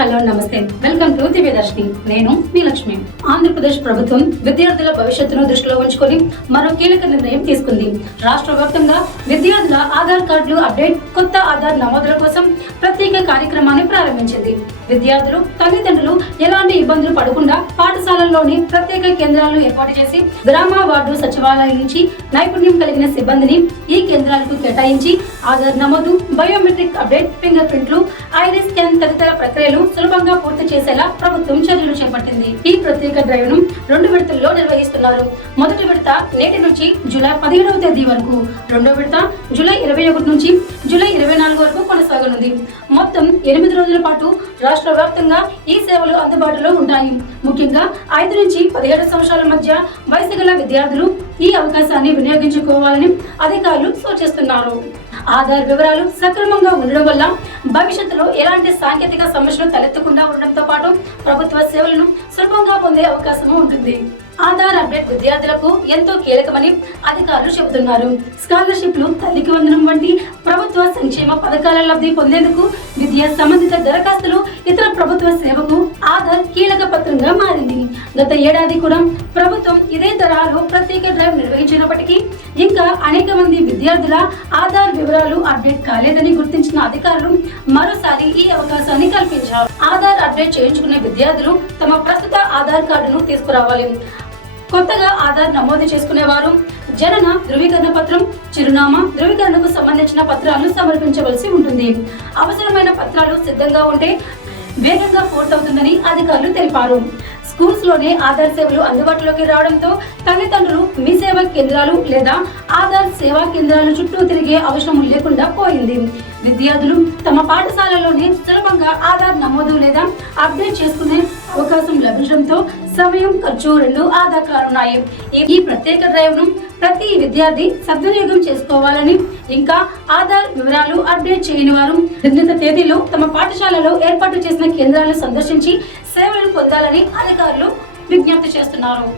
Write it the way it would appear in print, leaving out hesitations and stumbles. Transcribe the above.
Hello నమస్తే, welcome to Divyadarshini. నేను మీ లక్ష్మి. ఆంధ్రప్రదేశ్ ప్రభుత్వం విద్యార్థుల భవిష్యత్తును దృష్టిలో ఉంచుకొని మరో కీలక నిర్ణయం తీసుకుంది. రాష్ట్ర వ్యాప్తంగా విద్యార్థుల ఆధార్ కార్డులు అప్డేట్, కొత్త ఆధార్ నమోదుల కోసం ప్రత్యేక కార్యక్రమాన్ని ప్రారంభించింది. విద్యార్థులు, తల్లిదండ్రులు ఎలాంటి ఇబ్బందులు పడకుండా పాఠశాలల్లోని ప్రత్యేక కేంద్రాలను ఏర్పాటు చేసి గ్రామ వార్డు సచివాలయం నుంచి నైపుణ్యం కలిగిన సిబ్బందిని ఈ కేంద్రాలకు కేటాయించి ఆధార్ నమోదు, బయోమెట్రిక్ అప్డేట్, ఫింగర్ ప్రింట్లు, ఐరిస్ స్కాన్ తదితర ప్రక్రియలు సులభంగా పూర్తి చేసేలా ప్రభుత్వం చర్యలు చేపట్టింది. ఈ ప్రత్యేక డ్రైవ్ ను 2 విడతల్లో నిర్వహిస్తున్నారు. మొదటి విడత నేటి నుంచి జూలై 17వ తేదీ వరకు, రెండో విడత జూలై 21 నుంచి జూలై 24 వరకు కొనసాగనుంది. మొత్తం 8 రోజుల పాటు రాష్ట్ర వ్యాప్తంగా ఈ సేవలు అందుబాటులో ఉంటాయి. ముఖ్యంగా 5 నుంచి 17 సంవత్సరాల మధ్య వయసు గల విద్యార్థులు ఈ అవకాశాన్ని వినియోగించుకోవాలని అధికారులు సూచిస్తున్నారు. ఆధార్ వివరాలు సక్రమంగా ఉండడం వల్ల భవిష్యత్తులో ఎలాంటి సాంకేతిక సమస్యలు తలెత్తకుండా ఉండడంతో పాటు ప్రభుత్వ సేవలను సులభంగా పొందే అవకాశం ఉంటుంది. ఆధార్ అప్డేట్ విద్యార్థులకు ఎంతో కీలకమని అధికారులు చెబుతున్నారు. స్కాలర్షిప్లు, తల్లికి వందనం వంటి ప్రభుత్వ సంక్షేమ పథకాల లబ్ధి పొందేందుకు విద్యా సంబంధిత దరఖాస్తులు, ఇతర ప్రభుత్వ సేవకు ఆధార్ కీలక పత్రంగా మారింది. గత ఏడాది కూడా ప్రభుత్వం ఇదే తరహాలో ప్రత్యేక డ్రైవ్ నిర్వహించినప్పటికీ ఇంకా అనేక మంది విద్యార్థుల ఆధార్ వివరాలు అప్డేట్ కాలేదని గుర్తించిన అధికారులు మరోసారి ఈ అవకాశాన్ని కల్పించారు. ఆధార్ అప్డేట్ చేయించుకునే విద్యార్థులు తమ ప్రస్తుత ఆధార్ కార్డును తీసుకురావాలి. కొత్తగా ఆధార్ నమోదు చేసుకునే వారు జనన ధృవీకరణ పత్రం, చిరునామా ధృవీకరణకు సంబంధించిన పత్రాలను సమర్పించవలసి ఉంటుంది. అవసరమైన పత్రాలు సిద్ధంగా ఉంటే వేగంగా పూర్తవుతుందని అధికారులు తెలిపారు. స్కూల్స్ లోనే ఆధార్ సేవలు అందుబాటులోకి రావడంతో తల్లిదండ్రులు మీ సేవా కేంద్రాలు లేదా ఆధార్ సేవా కేంద్రాల చుట్టూ తిరిగే అవసరం లేకుండా పోయింది. విద్యార్థులు తమ పాఠశాలలోనే సులభంగా ఆధార్ నమోదు లేదా అప్డేట్ చేసుకునే అవకాశం లభించడంతో సమయం, ఖర్చు రెండు ఆదా కానున్నాయి. ఈ ప్రత్యేక డ్రైవ్ ను ప్రతి విద్యార్థి సద్వినియోగం చేసుకోవాలని, ఇంకా ఆధార్ వివరాలు అప్డేట్ చేయని వారు నిర్ణీత తేదీలో తమ పాఠశాలలో ఏర్పాటు చేసిన కేంద్రాలను సందర్శించి సేవలు పొందాలని అధికారులు విజ్ఞప్తి చేస్తున్నారు.